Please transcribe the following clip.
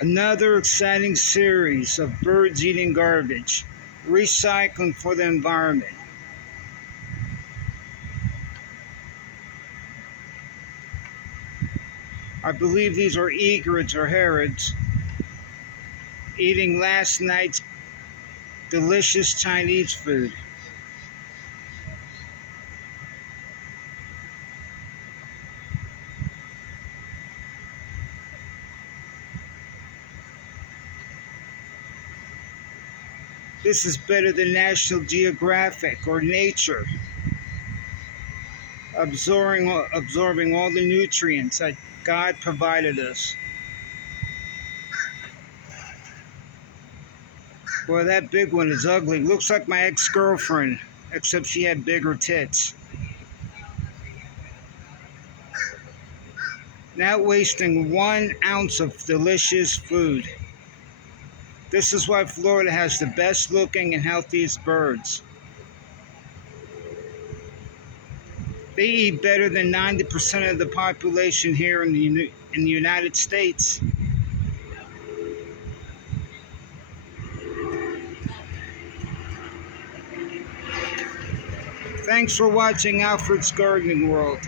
Another exciting series of birds eating garbage, recycling for the environment. I believe these are egrets or herons eating last night's delicious Chinese food. This is better than National Geographic or Nature, absorbing all the nutrients that God provided us. Boy, that big one is ugly. Looks like my ex-girlfriend, except she had bigger tits. Not wasting 1 ounce of delicious food. This is why Florida has the best looking and healthiest birds. They eat better than 90% of the population here in the United States. Thanks for watching Alfred's Gardening World.